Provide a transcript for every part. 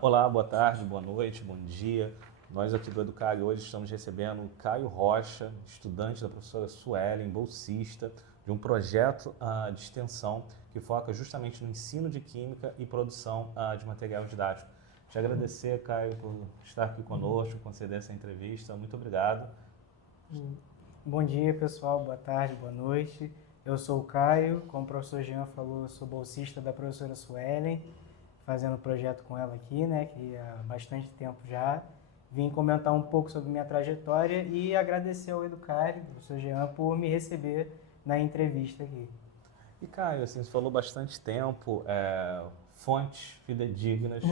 Olá, boa tarde, boa noite, bom dia. Nós aqui do Educare hoje estamos recebendo o Caio Rocha, estudante da professora Suelen, bolsista, de um projeto de extensão que foca justamente no ensino de química e produção de material didático. Te agradecer, Caio, por estar aqui conosco, conceder essa entrevista. Muito obrigado. Bom dia, pessoal. Boa tarde, boa noite. Eu sou o Caio, como o professor Jean falou, eu sou bolsista da professora Suelen, fazendo projeto com ela aqui, né, que há bastante tempo já. Vim comentar um pouco sobre minha trajetória e agradecer ao Educare, professor Jean, por me receber na entrevista aqui. E, Caio, assim, você falou bastante tempo, fontes fidedignas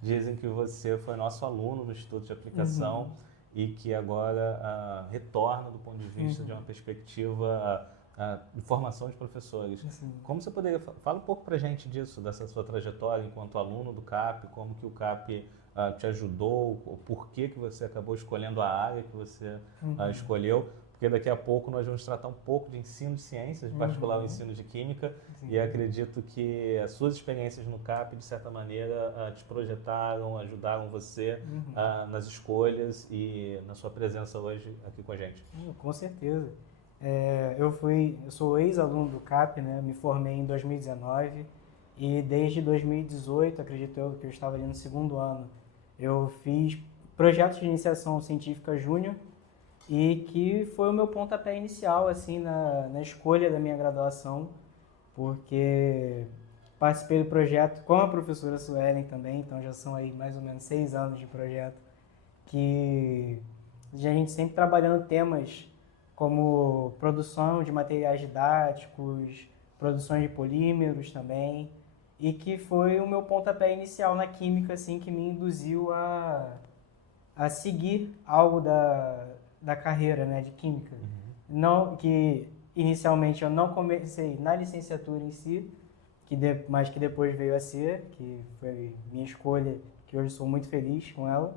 dizem que você foi nosso aluno no Instituto de Aplicação e que agora retorna do ponto de vista de uma perspectiva de formação de professores. Assim, Como você poderia... Fala um pouco pra gente disso, dessa sua trajetória enquanto aluno do CAP, como que o CAP te ajudou, o porquê que você acabou escolhendo a área que você escolheu, porque daqui a pouco nós vamos tratar um pouco de ensino de ciências, em particular o ensino de química, sim. e acredito que as suas experiências no CAP, de certa maneira, te projetaram, ajudaram você nas escolhas e na sua presença hoje aqui com a gente. Com certeza. Eu sou ex-aluno do CAP, né? Me formei em 2019 e desde 2018, acredito eu, que eu estava ali no segundo ano, eu fiz projetos de iniciação científica júnior e que foi o meu pontapé inicial assim na escolha da minha graduação, porque participei do projeto com a professora Suelen também, então já são aí mais ou menos 6 anos de projeto, que a gente sempre trabalhando temas como produção de materiais didáticos, produções de polímeros também, e que foi o meu pontapé inicial na química, assim, que me induziu a seguir algo da carreira, né, de química. Não, que inicialmente eu não comecei na licenciatura em si, mas que depois veio a ser, que foi minha escolha, que hoje sou muito feliz com ela,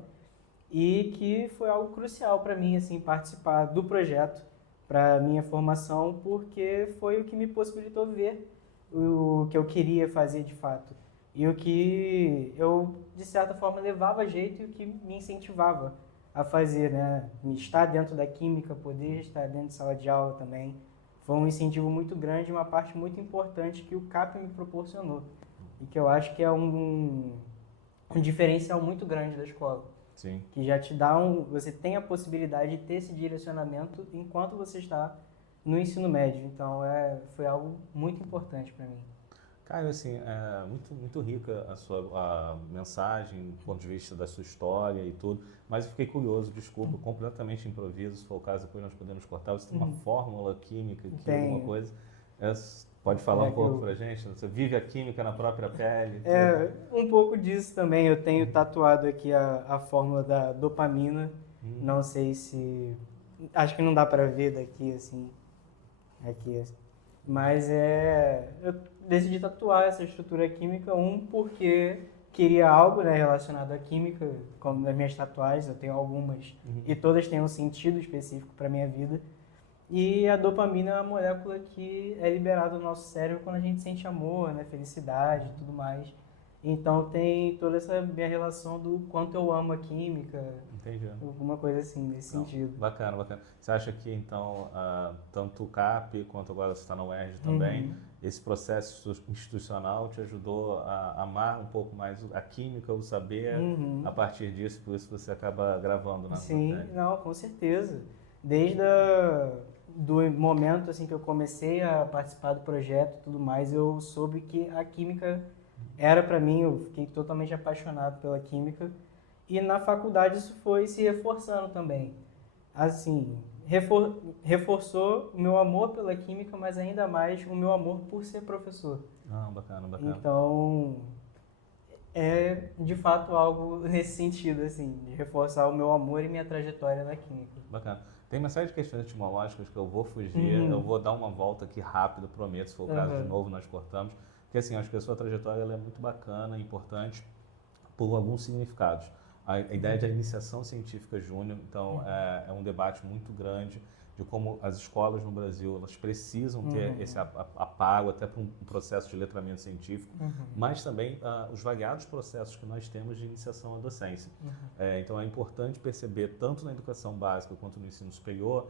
e que foi algo crucial para mim, assim, participar do projeto para minha formação, porque foi o que me possibilitou ver o que eu queria fazer de fato e o que eu de certa forma levava jeito e o que me incentivava a fazer, né? Estar dentro da química, poder estar dentro de sala de aula também, foi um incentivo muito grande, uma parte muito importante que o CAP me proporcionou e que eu acho que é um diferencial muito grande da escola. Sim. Que já te dá você tem a possibilidade de ter esse direcionamento enquanto você está no ensino médio. Então, foi algo muito importante para mim. Caio, assim, é muito rica a sua mensagem, do ponto de vista da sua história e tudo, mas eu fiquei curioso, desculpa, completamente improviso, se for o caso, depois nós podemos cortar. Você tem uma fórmula química aqui, alguma coisa? Pode falar um pouco pra gente? Você vive a química na própria pele? Um pouco disso também. Eu tenho tatuado aqui a fórmula da dopamina. Não sei se... Acho que não dá para ver daqui, assim. Aqui, mas eu decidi tatuar essa estrutura química, porque queria algo, né, relacionado à química, como nas minhas tatuagens, eu tenho algumas, e todas têm um sentido específico para minha vida. E a dopamina é uma molécula que é liberada no nosso cérebro quando a gente sente amor, né, felicidade e tudo mais. Então tem toda essa minha relação do quanto eu amo a química, Entendi. alguma coisa assim, nesse sentido. Bacana, bacana. Você acha que, então, tanto o CAP quanto agora você está na UERJ também, esse processo institucional te ajudou a amar um pouco mais a química, o saber, a partir disso, por isso você acaba gravando na Sim, matéria? não, com certeza. Desde do momento assim que eu comecei a participar do projeto e tudo mais, eu soube que a química era para mim, eu fiquei totalmente apaixonado pela química. E na faculdade isso foi se reforçando também. Assim, reforçou o meu amor pela química, mas ainda mais o meu amor por ser professor. Bacana, bacana. Então, é de fato algo nesse sentido, assim, de reforçar o meu amor e minha trajetória na química. Bacana. Tem uma série de questões etimológicas que eu vou fugir, eu vou dar uma volta aqui rápido, prometo, se for o caso de novo nós cortamos, porque assim, acho que a sua trajetória ela é muito bacana, importante, por alguns significados. A ideia de iniciação científica júnior, então, é um debate muito grande, de como as escolas no Brasil elas precisam ter esse apago até para um processo de letramento científico, mas também os variados processos que nós temos de iniciação à docência. Então é importante perceber, tanto na educação básica quanto no ensino superior,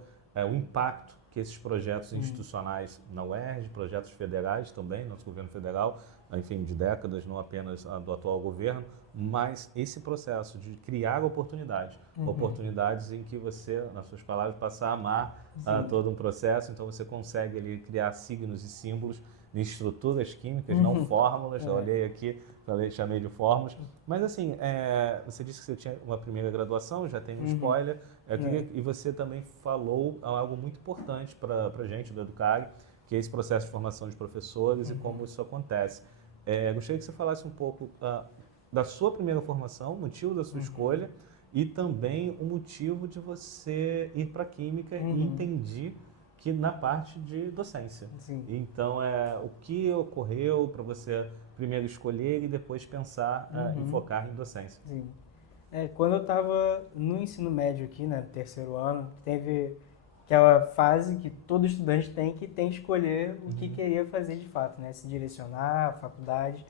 o impacto que esses projetos institucionais na UERJ, projetos federais também, nosso governo federal, enfim, de décadas, não apenas do atual governo, mas esse processo de criar oportunidades, oportunidades em que você, nas suas palavras, passa a amar todo um processo, então você consegue ali criar signos e símbolos de estruturas químicas, não fórmulas, eu olhei aqui, chamei de fórmulas, mas assim, você disse que você tinha uma primeira graduação, já tem um spoiler, e você também falou algo muito importante para a gente do Educag, que é esse processo de formação de professores e como isso acontece. Gostaria que você falasse um pouco da sua primeira formação, o motivo da sua escolha e também o motivo de você ir para a Química e entender que na parte de docência. Sim. Então, o que ocorreu para você primeiro escolher e depois pensar em focar em docência? Sim. Quando eu estava no ensino médio aqui, né, terceiro ano, teve aquela fase que todo estudante tem que escolher o que queria fazer de fato, né, se direcionar à faculdade.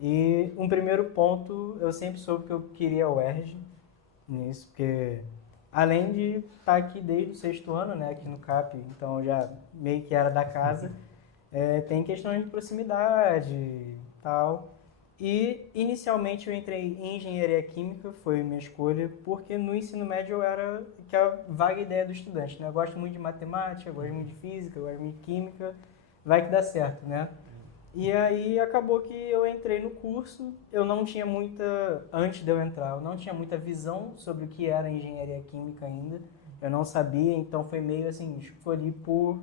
E um primeiro ponto, eu sempre soube que eu queria a UERJ nisso, porque além de estar aqui desde o sexto ano, né, aqui no CAP, então eu já meio que era da casa, tem questões de proximidade e tal. E inicialmente eu entrei em engenharia química, foi minha escolha, porque no ensino médio eu era aquela vaga ideia do estudante, né? Eu gosto muito de matemática, eu gosto muito de física, eu gosto muito de química, vai que dá certo, né? E aí acabou que eu entrei no curso, eu não tinha antes de eu entrar, eu não tinha muita visão sobre o que era engenharia química ainda, eu não sabia, então foi meio assim, escolhi por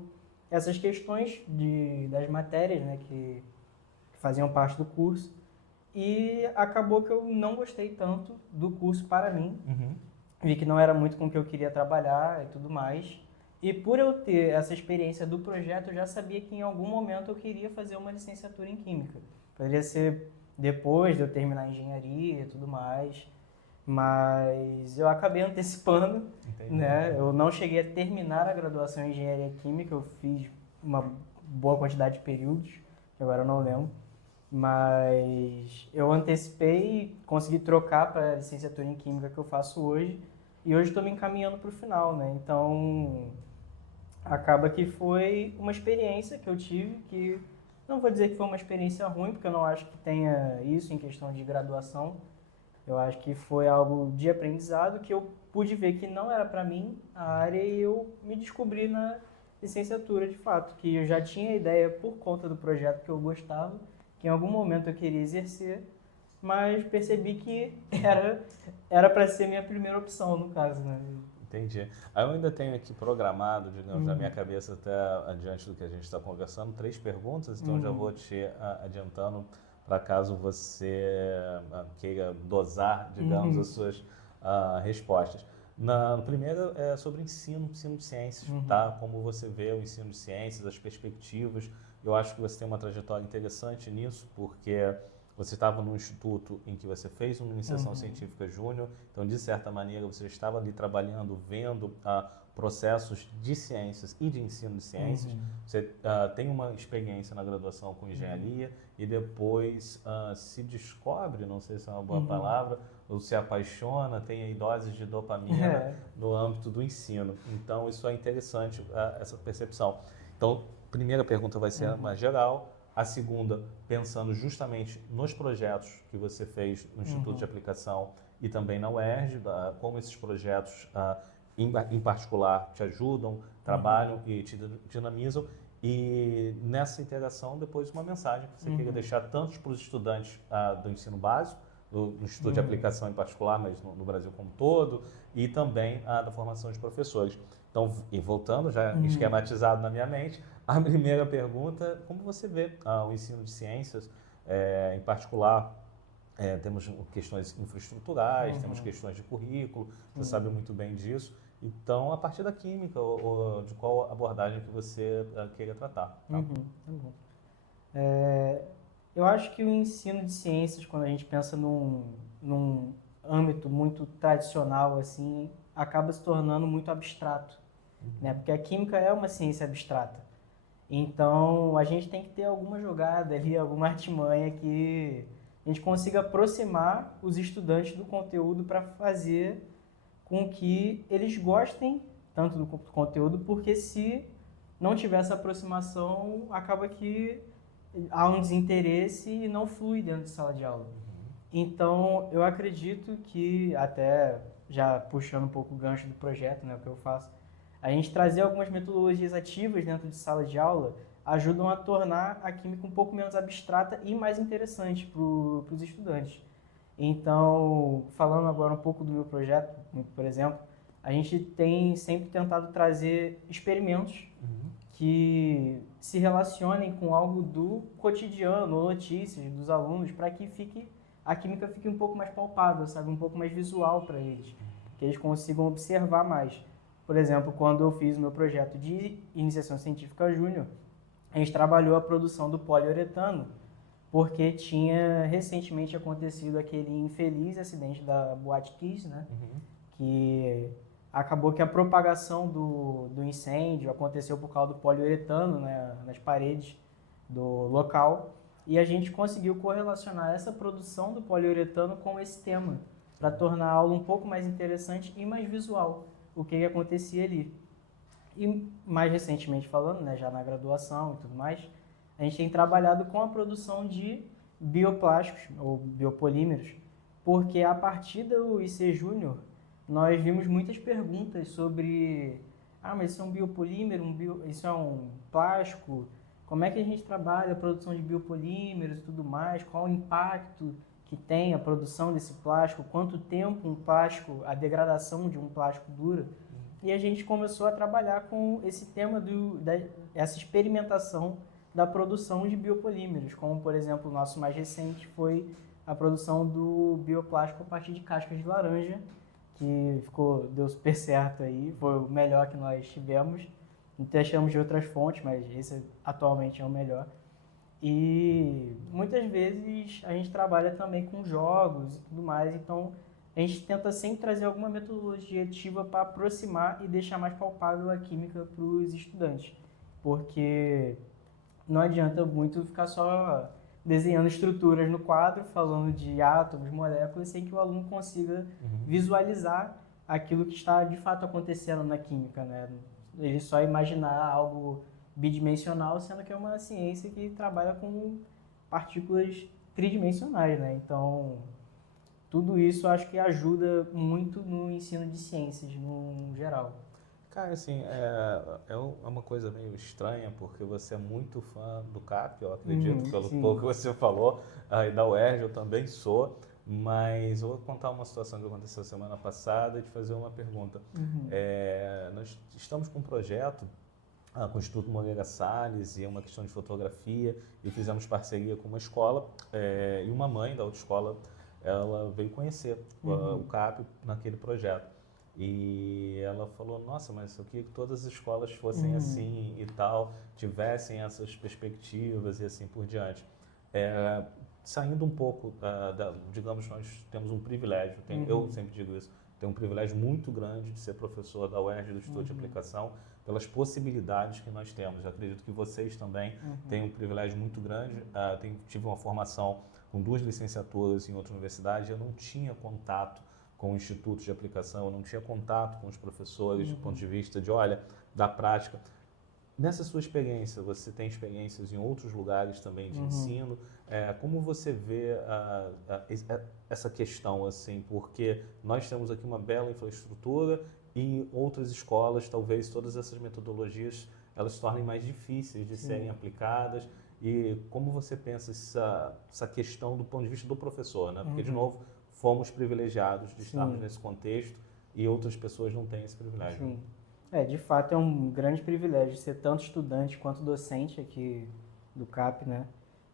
essas questões das matérias, né, que faziam parte do curso. E acabou que eu não gostei tanto do curso para mim. Vi que não era muito com o que eu queria trabalhar e tudo mais. E por eu ter essa experiência do projeto, eu já sabia que em algum momento eu queria fazer uma licenciatura em Química. Poderia ser depois de eu terminar a engenharia e tudo mais. Mas eu acabei antecipando, né? Eu não cheguei a terminar a graduação em Engenharia Química, eu fiz uma boa quantidade de períodos, que agora eu não lembro. Mas eu antecipei e consegui trocar para a licenciatura em Química que eu faço hoje. E hoje estou me encaminhando para o final, né? Então, acaba que foi uma experiência que eu tive que... Não vou dizer que foi uma experiência ruim, porque eu não acho que tenha isso em questão de graduação. Eu acho que foi algo de aprendizado que eu pude ver que não era para mim a área e eu me descobri na licenciatura, de fato. Que eu já tinha ideia por conta do projeto que eu gostava, que em algum momento eu queria exercer, mas percebi que era para ser minha primeira opção, no caso, né? Entendi. Aí eu ainda tenho aqui programado, digamos, na minha cabeça até adiante do que a gente está conversando, 3 perguntas, então já vou te adiantando para caso você queira dosar, digamos, as suas respostas. No primeiro é sobre ensino de ciências, tá? Como você vê o ensino de ciências, as perspectivas. Eu acho que você tem uma trajetória interessante nisso, porque você estava num instituto em que você fez uma iniciação científica júnior, então, de certa maneira, você estava ali trabalhando, vendo processos de ciências e de ensino de ciências. Você tem uma experiência na graduação com engenharia e depois se descobre, não sei se é uma boa palavra, ou se apaixona, tem aí doses de dopamina no âmbito do ensino. Então, isso é interessante, essa percepção. Então, a primeira pergunta vai ser mais geral. A segunda, pensando justamente nos projetos que você fez no Instituto de Aplicação e também na UERJ, como esses projetos, em particular, te ajudam, trabalham e te dinamizam. E nessa interação, depois uma mensagem que você queria deixar tanto para os estudantes do ensino básico, do Instituto de Aplicação em particular, mas no Brasil como um todo, e também da formação de professores. Então, e voltando, já esquematizado na minha mente, a primeira pergunta, como você vê o ensino de ciências, em particular, temos questões infraestruturais, temos questões de currículo, você sabe muito bem disso. Então, a partir da química, ou de qual abordagem que você queira tratar. Tá? Tá bom. Eu acho que o ensino de ciências, quando a gente pensa num âmbito muito tradicional, assim, acaba se tornando muito abstrato. né? Porque a química é uma ciência abstrata. Então, a gente tem que ter alguma jogada ali, alguma artimanha que a gente consiga aproximar os estudantes do conteúdo para fazer com que eles gostem tanto do conteúdo, porque se não tiver essa aproximação, acaba que há um desinteresse e não flui dentro de sala de aula. Então, eu acredito que, até já puxando um pouco o gancho do projeto, né, o que eu faço, a gente trazer algumas metodologias ativas dentro de sala de aula ajudam a tornar a química um pouco menos abstrata e mais interessante para os estudantes. Então, falando agora um pouco do meu projeto, por exemplo, a gente tem sempre tentado trazer experimentos que se relacionem com algo do cotidiano, notícias dos alunos, para que a química fique um pouco mais palpável, sabe? Um pouco mais visual para eles, que eles consigam observar mais. Por exemplo, quando eu fiz o meu projeto de iniciação científica júnior, a gente trabalhou a produção do poliuretano, porque tinha recentemente acontecido aquele infeliz acidente da Boate Kiss, né? Que acabou que a propagação do incêndio aconteceu por causa do poliuretano, né, nas paredes do local, e a gente conseguiu correlacionar essa produção do poliuretano com esse tema, para tornar a aula um pouco mais interessante e mais visual, o que acontecia ali. E mais recentemente falando, né, já na graduação e tudo mais, a gente tem trabalhado com a produção de bioplásticos ou biopolímeros, porque a partir do IC Júnior nós vimos muitas perguntas sobre mas isso é um biopolímero, isso é um plástico, como é que a gente trabalha a produção de biopolímeros e tudo mais, qual o impacto que tem a produção desse plástico, quanto tempo a degradação de um plástico dura. E a gente começou a trabalhar com esse tema essa experimentação da produção de biopolímeros, como, por exemplo, o nosso mais recente foi a produção do bioplástico a partir de cascas de laranja, que deu super certo aí, foi o melhor que nós tivemos. Testamos de outras fontes, mas esse atualmente é o melhor. E muitas vezes a gente trabalha também com jogos e tudo mais, então a gente tenta sempre trazer alguma metodologia ativa para aproximar e deixar mais palpável a química para os estudantes, porque não adianta muito ficar só desenhando estruturas no quadro, falando de átomos, moléculas, sem que o aluno consiga visualizar aquilo que está de fato acontecendo na química, né? Ele só imaginar algo bidimensional, sendo que é uma ciência que trabalha com partículas tridimensionais, né? Então, tudo isso acho que ajuda muito no ensino de ciências, no geral. Cara, assim, é uma coisa meio estranha, porque você é muito fã do CAP, eu acredito, pelo pouco que você falou, e da UERJ eu também sou, mas eu vou contar uma situação que aconteceu semana passada e te fazer uma pergunta. Nós estamos com um projeto com o Instituto Moreira Salles e é uma questão de fotografia, e fizemos parceria com uma escola, e uma mãe da autoescola, ela veio conhecer o CAP naquele projeto. E ela falou, nossa, mas eu queria que todas as escolas fossem assim e tal, tivessem essas perspectivas e assim por diante. Saindo um pouco, digamos, nós temos um privilégio, eu sempre digo isso, tenho um privilégio muito grande de ser professor da UERJ, do Instituto de Aplicação, pelas possibilidades que nós temos. Eu acredito que vocês também têm um privilégio muito grande. Tive uma formação com 2 licenciaturas em outra universidade, eu não tinha contato com o Instituto de Aplicação, eu não tinha contato com os professores do ponto de vista da prática. Nessa sua experiência, você tem experiências em outros lugares também de ensino, como você vê essa questão, assim, porque nós temos aqui uma bela infraestrutura e outras escolas, talvez todas essas metodologias, elas se tornem mais difíceis de serem aplicadas, e como você pensa essa questão do ponto de vista do professor, né? Porque, de novo, fomos privilegiados de estarmos nesse contexto e outras pessoas não têm esse privilégio. Sim. De fato é um grande privilégio ser tanto estudante quanto docente aqui do CAP, né?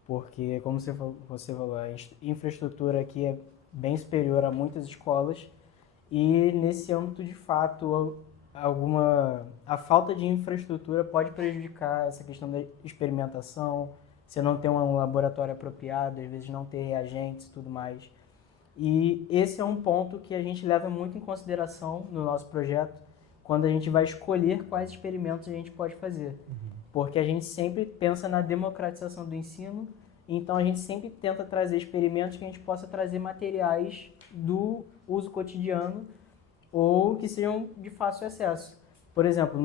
Porque, como você falou, a infraestrutura aqui é bem superior a muitas escolas e nesse âmbito, de fato, a falta de infraestrutura pode prejudicar essa questão da experimentação, você não ter um laboratório apropriado, às vezes não ter reagentes e tudo mais. E esse é um ponto que a gente leva muito em consideração no nosso projeto, quando a gente vai escolher quais experimentos a gente pode fazer. Porque a gente sempre pensa na democratização do ensino, então a gente sempre tenta trazer experimentos que a gente possa trazer materiais do uso cotidiano ou que sejam de fácil acesso. Por exemplo,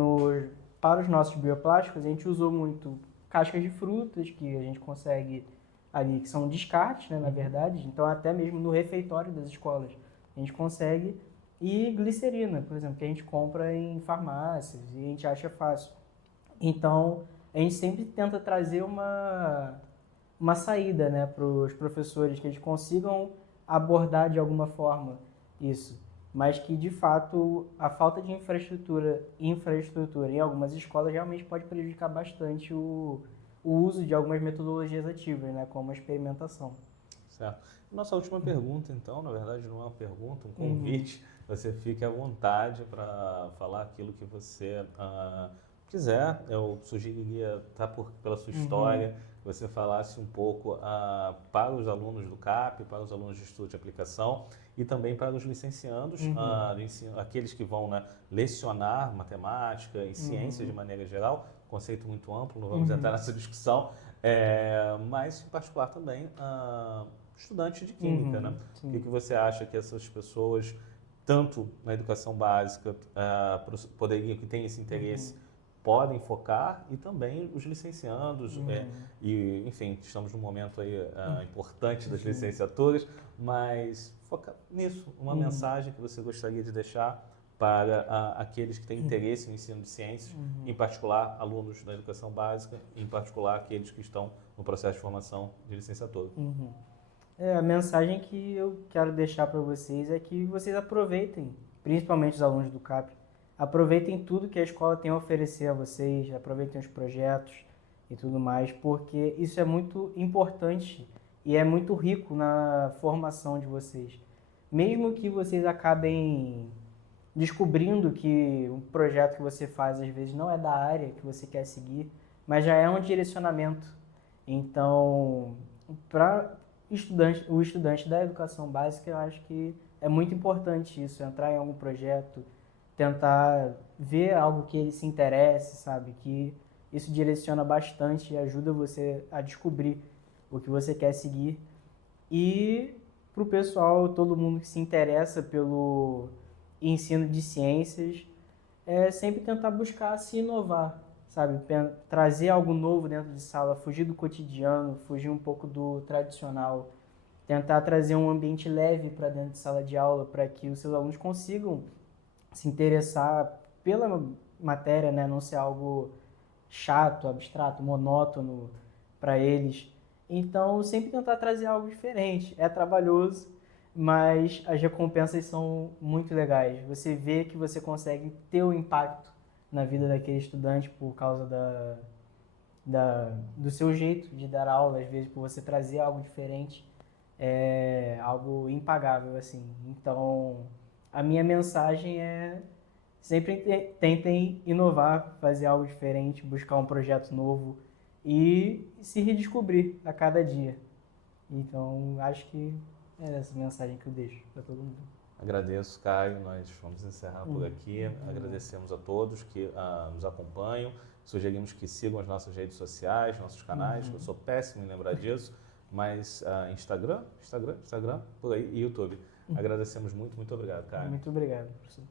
para os nossos bioplásticos, a gente usou muito cascas de frutas que a gente consegue ali, que são descartes, né, na verdade, então até mesmo no refeitório das escolas a gente consegue, e glicerina, por exemplo, que a gente compra em farmácias e a gente acha fácil. Então, a gente sempre tenta trazer uma saída, né, para os professores, que eles consigam abordar de alguma forma isso, mas que, de fato, a falta de infraestrutura em algumas escolas realmente pode prejudicar bastante o uso de algumas metodologias ativas, né, como a experimentação. Certo. Nossa última pergunta, então, na verdade não é uma pergunta, um convite. Você fique à vontade para falar aquilo que você quiser. Eu sugeriria, pela sua história, que você falasse um pouco para os alunos do CAP, para os alunos de estudo de aplicação e também para os licenciandos, aqueles que vão, né, lecionar matemática e ciências de maneira geral, conceito muito amplo, não vamos entrar nessa discussão, mas em particular também estudantes de química, né? O que você acha que essas pessoas, tanto na educação básica, poderiam, que têm esse interesse, podem focar, e também os licenciandos, e enfim, estamos num momento aí importante das licenciaturas, mas focar nisso, uma mensagem que você gostaria de deixar para aqueles que têm interesse no ensino de ciências, em particular alunos da educação básica, em particular aqueles que estão no processo de formação de licenciatura. A mensagem que eu quero deixar para vocês é que vocês aproveitem, principalmente os alunos do CAP, aproveitem tudo que a escola tem a oferecer a vocês, aproveitem os projetos e tudo mais, porque isso é muito importante e é muito rico na formação de vocês. Mesmo que vocês acabem descobrindo que um projeto que você faz às vezes não é da área que você quer seguir, mas já é um direcionamento. Então, para o estudante da educação básica, eu acho que é muito importante isso, entrar em algum projeto, tentar ver algo que ele se interesse, sabe? Que isso direciona bastante e ajuda você a descobrir o que você quer seguir. E para o pessoal, todo mundo que se interessa pelo ensino de ciências, sempre tentar buscar se inovar, sabe? Trazer algo novo dentro de sala, fugir do cotidiano, fugir um pouco do tradicional, tentar trazer um ambiente leve para dentro de sala de aula, para que os seus alunos consigam se interessar pela matéria, né? Não ser algo chato, abstrato, monótono para eles. Então, sempre tentar trazer algo diferente. É trabalhoso, mas as recompensas são muito legais. Você vê que você consegue ter um impacto na vida daquele estudante por causa do seu jeito de dar aula, às vezes por você trazer algo diferente, é algo impagável, assim. Então, a minha mensagem é sempre tentem inovar, fazer algo diferente, buscar um projeto novo e se redescobrir a cada dia. Então, acho que é essa mensagem que eu deixo para todo mundo. Agradeço, Caio. Nós vamos encerrar por aqui. Agradecemos a todos que nos acompanham. Sugerimos que sigam as nossas redes sociais, nossos canais. Eu sou péssimo em lembrar disso, mas Instagram, por aí, e YouTube. Agradecemos muito, muito obrigado, Caio. Muito obrigado, professor.